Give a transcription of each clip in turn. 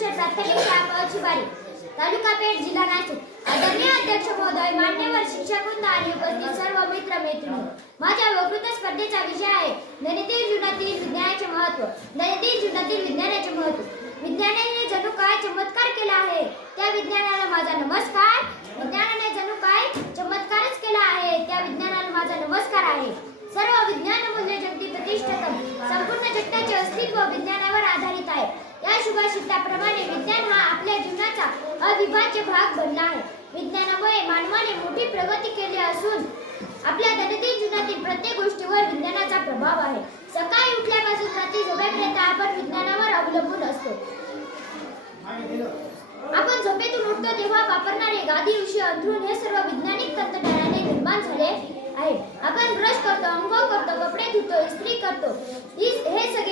शिक्षण प्राथमिक शाळा शिवारी तालुका पेठ जिल्हा नाशिक. आदरणीय अध्यक्ष महोदय मान्यवर शिक्षक वृंद आणि उपस्थित सर्व मित्र मैत्रिणी माझ्या वकृत स्पर्धेचा विषय आहे. दैनंदिन जीवनातील विज्ञानाचे महत्त्व दैनंदिन जीवनातील विज्ञानाचे महत्त्व विज्ञानाने जणू काय चमत्कार केला आहे? त्या विज्ञानाला माझा नमस्कार. विज्ञानाने जणू काय चमत्कारच केला आहे? त्या विज्ञानाला माझा नमस्कार आहे. सर्व विज्ञान मूल्य जगती प्रतिष्ठतम. संपूर्ण जगताचे अस्तित्व विज्ञानावर आधारित आहे. या शुभाशिताप्रमाणे विज्ञान हा आपल्या जीवनाचा अविभाज्य भाग बनला आहे. विज्ञानामुळे मानवाने मोठी प्रगती केली असून आपल्या दैनंदिन जीवनातील प्रत्येक गोष्टीवर विज्ञानाचा प्रभाव आहे. सकाळी उठल्यापासून रात्री झोपेपर्यंत आपण विज्ञानावर अवलंबून असतो. आपण झोपेतून उठतो तेव्हा वापरणारे गादी उशी अंथरूण हे सर्व वैज्ञानिक तंत्रज्ञानाने निर्माण झाले आहे. आपण ब्रश करतो अंघोळ करतो कपडे धुतो इस्त्री करतो. ही- हे सगळे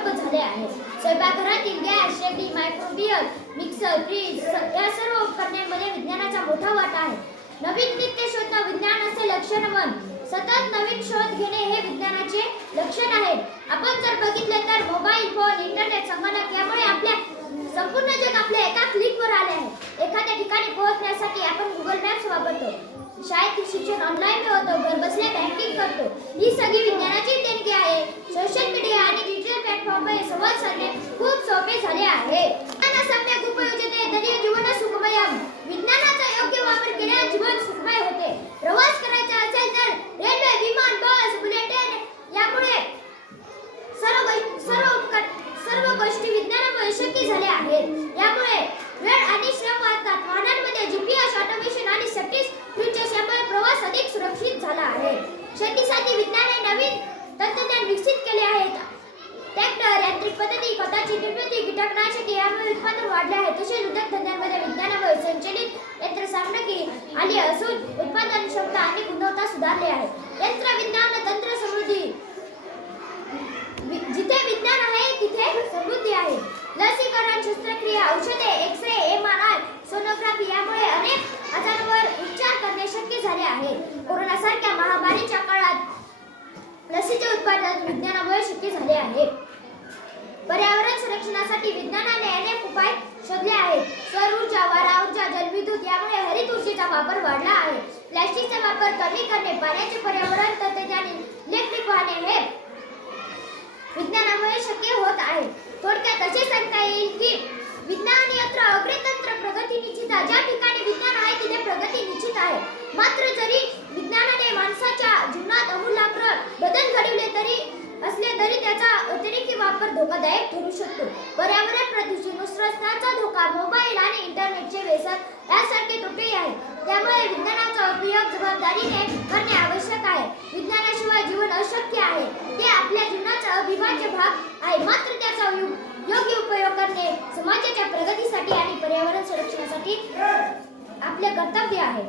उपलब्ध झाले आहे स्वयंपाकघरातील गॅस शेगडी मायक्रोबियल मिक्सर फ्रीज या सर्व उपकरणांमध्ये विज्ञानाचा मोठा वाटा आहे. नवीन नित्य शोधणं विज्ञान असे लक्षण मन सतत नवीन शोध घेणे हे विज्ञानाचे लक्षण आहे. आपण जर बघितले तर मोबाईल फोन इंटरनेट संगणक यामुळे आपल्या संपूर्ण जग आपल्या एका क्लिकवर आले आहे. एखाद्या ठिकाणी पोहोचण्यासाठी आपण गुगल मॅप्स वापरतो. शाळेतील शिक्षण ऑनलाईन मिळवतो घर बसल्या बँकिंग करतो. ही सगळी विज्ञानाची देणगी आहे. सोशल मीडिया आणि प्लॅटफॉर्मवर संवाद साधणे खूप सोपे झाले आहे. विज्ञान सम्यक जीवन सुखमय विज्ञानाचा योग्य वापर केल्यास जीवन सुखमय होते. प्रवास करायचा असेल तर रेल्वे विमान बस यामुळे सर्व सर्व सर्व गोष्टी विज्ञानामुळे शक्य झाल्या आहेत. यामुळे वेळ आणि श्रम वाचतात वाहनांमध्ये जीपीएस ऑटोमेशन आणि सेफ्टी फीचर्स यामुळे प्रवास अधिक सुरक्षित झाला आहे. शेतीसाठी विज्ञान नवीन तंत्रज्ञान विकसित केले आहेत ट्रॅक्टर यांत्रिक पद्धती खताची निर्मिती कीटकनाशके यामुळे उत्पादन वाढले आहे. तसेच उद्योग धंद्यांमध्ये विज्ञानामुळे संचलित यंत्रसामग्री आली असून उत्पादन क्षमता आणि गुणवत्ता सुधारली आहे. यंत्र विज्ञान तंत्र समृद्धी वि- जिथे विज्ञान आहे तिथे समृद्धी आहे. लसीकरण शस्त्रक्रिया औषधे X ray M R I sonography यामुळे अनेक आजारांवर उपचार करणे शक्य झाले आहे. कोरोनासारख्या महामारीच्या काळात लसीचे उत्पादन विज्ञानामुळे शक्य झाले आहे. पर्यावरण संरक्षणासाठी विज्ञानाने अनेक उपाय शोधले आहेत. सौर ऊर्जा वारा ऊर्जा जलविद्युत यामुळे हरित ऊर्जेचा वापर वाढला आहे. प्लॅस्टिकचा वापर कमी करणे पाण्याचे पर्यावरण तंत्रज्ञान इलेक्ट्रिक वाहने हे विज्ञानामुळे शक्य होत आहे थोडक्यात असे सांगता येईल की विज्ञान यंत्र अग्रतंत्र प्रगती निश्चित आहे ज्या ठिकाणी विज्ञान आहे तिथे प्रगती निश्चित आहे मात्र जरी विज्ञानाने माणसाच्या जीवनात अमूलाग्र बदल घडवले तरी असले तरी त्याचा अतिरेकी धोकादायक ठरू शकतो. पर्यावरण प्रदूषण उष्णताचा धोका मोबाईल आणि इंटरनेटचे व्यसन यासारखे तोटे आहेत. त्यामुळे विज्ञानाचा उपयोग जबाबदारीने करणे आवश्यक आहे. विज्ञानाशिवाय जीवन अशक्य आहे. ते आपल्या जीवनाचा अविभाज्य भाग आहे. मात्र त्याचा योग्य उपयोग करणे समाजाच्या प्रगतीसाठी आणि पर्यावरण संरक्षणासाठी आपले कर्तव्य आहे.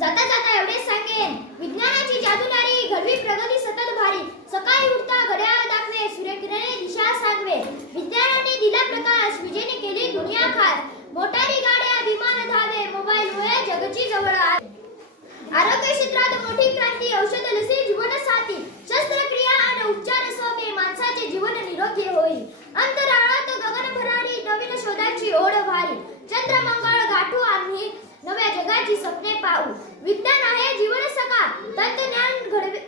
जाता जाता एवढेच सांगेन. विज्ञानाची जादूनारी घडवी प्रगती सतत भारी. सकाळी उठता घड्याळ दाखवे सूर्यकिरणे दिशा सांगवे विज्ञानाने दिला प्रकाश विजेने केली दुनिया खास मोटारी गाड्या विमान धावे मोबाईल मुळे जगची जवळ आली. आरोग्य क्षेत्रात मोठी क्रांती औषध लसी जीवन साथी शस्त्रक्रिया आणि उपचार सोपे माणसाचे जीवन निरोगी होईल. अंतराळात गगन भरारी नवीन शोधाची ओढ भारी. चंद्रमंगळ नव्या जगाची स्वप्ने पाहू. विज्ञान आहे जीवन सका तंत्रज्ञान घडवे